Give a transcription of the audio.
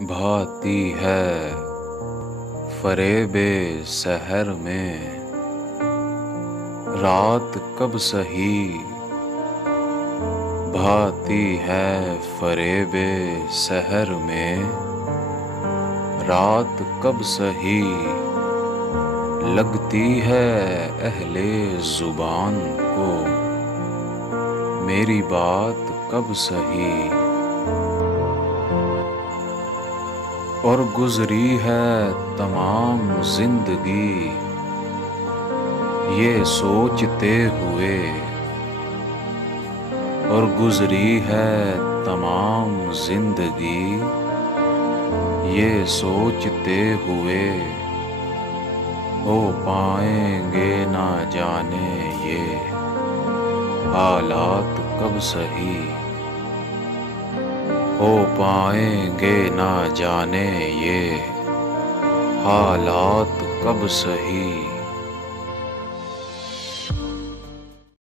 भाती है फरेबे सहर में, रात कब सही। भाती है फरेबे सहर में, रात कब सही। लगती है अहले जुबान को, मेरी बात कब सही। और गुजरी है तमाम जिंदगी ये सोचते हुए। और गुजरी है तमाम जिंदगी ये सोचते हुए। हो पाएंगे ना जाने ये हालात कब सही। हो पाएंगे ना जाने ये हालात कब सही।